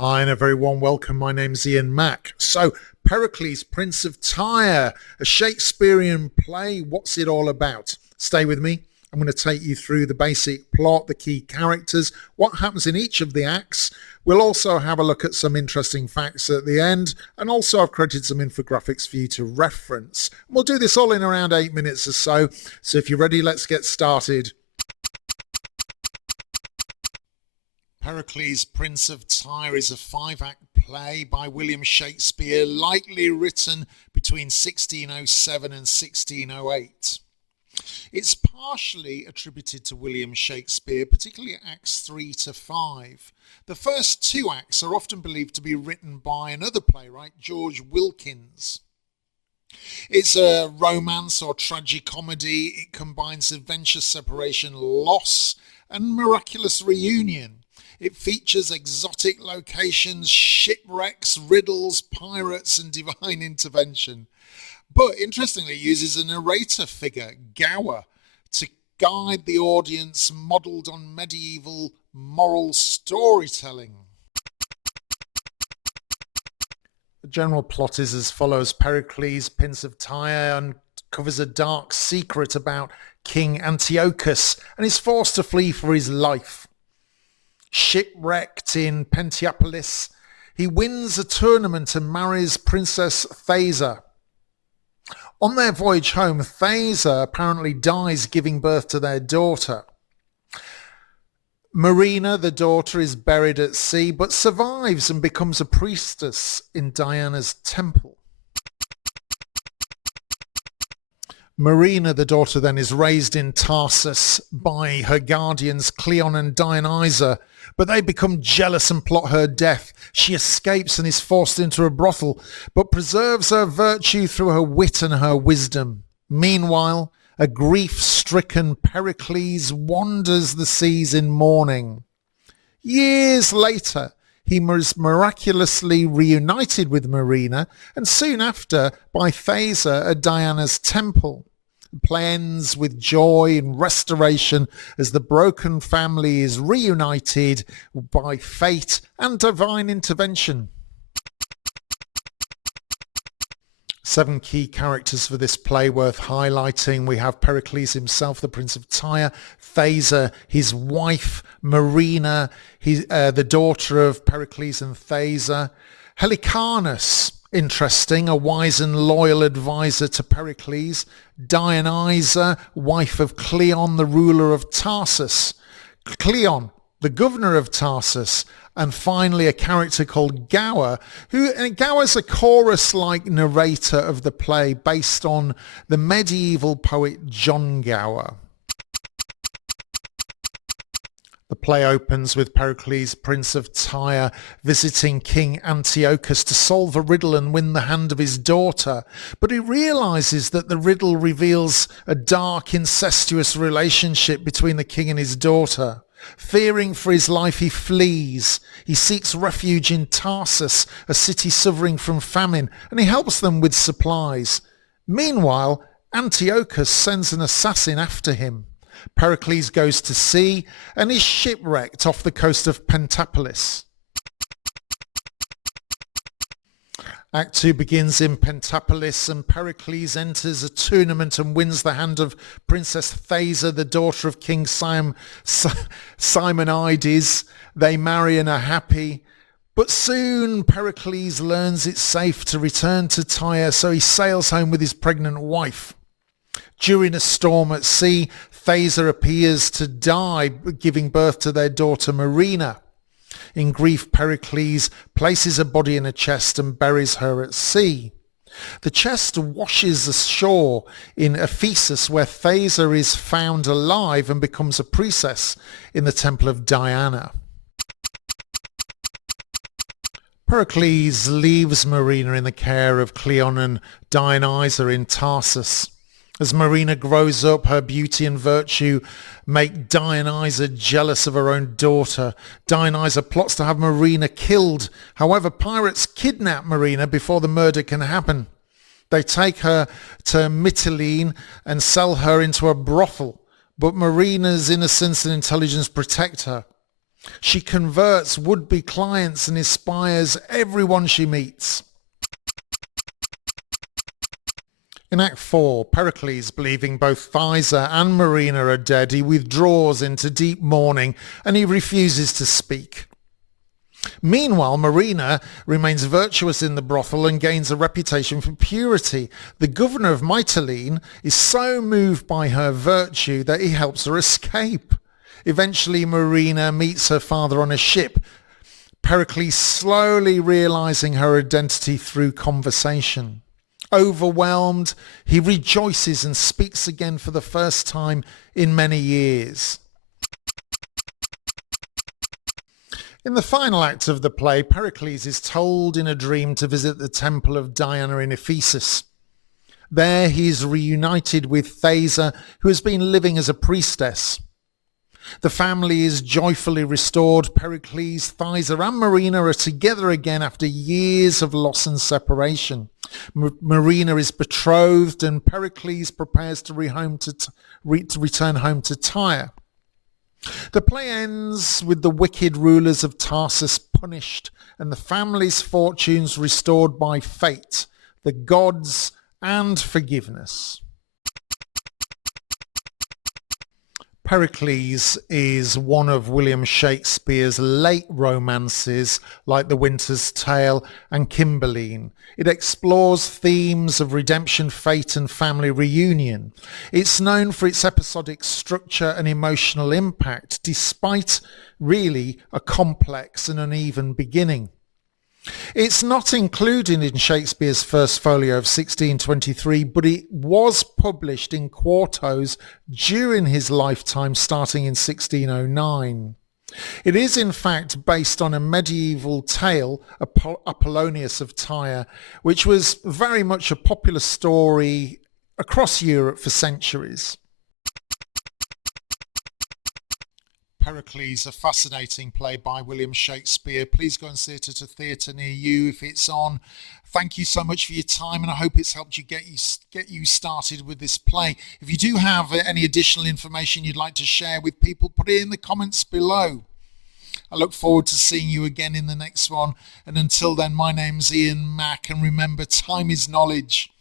Hi and a very warm welcome. My name's Ian Mack. So, Pericles, Prince of Tyre, a Shakespearean play. What's it all about? Stay with me. I'm going to take you through the basic plot, the key characters, what happens in each of the acts. We'll also have a look at some interesting facts at the end, and also I've created some infographics for you to reference. We'll do this all in around 8 minutes or so. So if you're ready, let's get started. Pericles, Prince of Tyre is a 5-act play by William Shakespeare, likely written between 1607 and 1608. It's partially attributed to William Shakespeare, particularly Acts 3 to 5. The first 2 acts are often believed to be written by another playwright, George Wilkins. It's a romance or tragicomedy. It combines adventure, separation, loss, and miraculous reunion. It features exotic locations, shipwrecks, riddles, pirates, and divine intervention. But interestingly, it uses a narrator figure, Gower, to guide the audience, modelled on medieval moral storytelling. The general plot is as follows. Pericles, Prince of Tyre, uncovers a dark secret about King Antiochus and is forced to flee for his life. Shipwrecked in Pentapolis, he wins a tournament and marries Princess Thaisa. On their voyage home, Thaisa apparently dies giving birth to their daughter. Marina, the daughter, is buried at sea but survives and becomes a priestess in Diana's temple. Marina, the daughter, then is raised in Tarsus by her guardians Cleon and Dionysa, but they become jealous and plot her death. She escapes and is forced into a brothel, but preserves her virtue through her wit and her wisdom. Meanwhile, a grief-stricken Pericles wanders the seas in mourning. Years later, he is miraculously reunited with Marina, and soon after by Thaisa at Diana's temple. The play ends with joy and restoration as the broken family is reunited by fate and divine intervention. 7 key characters for this play worth highlighting. We have Pericles himself, the Prince of Tyre, Thaisa, his wife, Marina, the daughter of Pericles and Thaisa, Helicanus, interesting, a wise and loyal advisor to Pericles, Dionysa, wife of Cleon, the ruler of Tarsus, Cleon, the governor of Tarsus, and finally a character called Gower, Gower's a chorus-like narrator of the play based on the medieval poet John Gower. The play opens with Pericles, Prince of Tyre, visiting King Antiochus to solve a riddle and win the hand of his daughter. But he realizes that the riddle reveals a dark, incestuous relationship between the king and his daughter. Fearing for his life, he flees. He seeks refuge in Tarsus, a city suffering from famine, and he helps them with supplies. Meanwhile, Antiochus sends an assassin after him. Pericles goes to sea and is shipwrecked off the coast of Pentapolis. Act 2 begins in Pentapolis and Pericles enters a tournament and wins the hand of Princess Thaisa, the daughter of King Simonides. They marry and are happy. But soon Pericles learns it's safe to return to Tyre, so he sails home with his pregnant wife. During a storm at sea, Thaisa appears to die, giving birth to their daughter Marina. In grief, Pericles places her body in a chest and buries her at sea. The chest washes ashore in Ephesus, where Thaisa is found alive and becomes a priestess in the temple of Diana. Pericles leaves Marina in the care of Cleon and Dionysa in Tarsus. As Marina grows up, her beauty and virtue make Dionysa jealous of her own daughter. Dionysa plots to have Marina killed. However, pirates kidnap Marina before the murder can happen. They take her to Mytilene and sell her into a brothel, but Marina's innocence and intelligence protect her. She converts would-be clients and inspires everyone she meets. In Act 4, Pericles, believing both Thysa and Marina are dead, he withdraws into deep mourning and he refuses to speak. Meanwhile, Marina remains virtuous in the brothel and gains a reputation for purity. The governor of Mytilene is so moved by her virtue that he helps her escape. Eventually, Marina meets her father on a ship, Pericles slowly realizing her identity through conversation. Overwhelmed, he rejoices and speaks again for the first time in many years. In the final act of the play, Pericles is told in a dream to visit the temple of Diana in Ephesus. There he is reunited with Thysa, who has been living as a priestess. The family is joyfully restored. Pericles, Thysa and Marina are together again after years of loss and separation. Marina is betrothed and Pericles prepares to return home to Tyre. The play ends with the wicked rulers of Tarsus punished and the family's fortunes restored by fate, the gods, and forgiveness. Pericles is one of William Shakespeare's late romances like The Winter's Tale and Cymbeline. It explores themes of redemption, fate and family reunion. It's known for its episodic structure and emotional impact, despite really a complex and uneven beginning. It's not included in Shakespeare's first folio of 1623, but it was published in quartos during his lifetime, starting in 1609. It is in fact based on a medieval tale, Apollonius of Tyre, which was very much a popular story across Europe for centuries. Pericles, a fascinating play by William Shakespeare. Please go and see it at a theatre near you if it's on. Thank you so much for your time, and I hope it's helped you get you started with this play. If you do have any additional information you'd like to share with people, put it in the comments below. I look forward to seeing you again in the next one, and until then, my name's Ian Mack, and remember, time is knowledge.